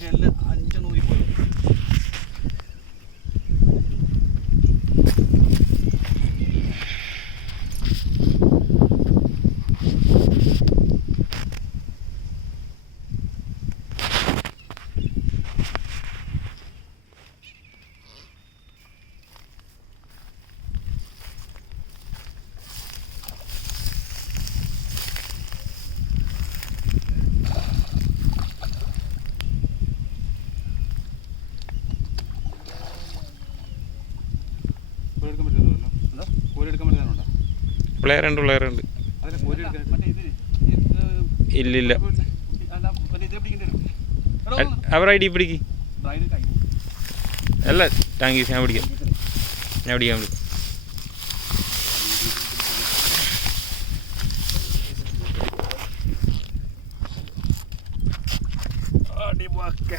Shell 5 നൂറിപ്പോയി. Player ഉണ്ട് ഇല്ലില്ല. അവർ I D പിടിക്ക്. അല്ല താങ്ക് ഞാൻ പിടിക്കാം. അടിവാക്കെ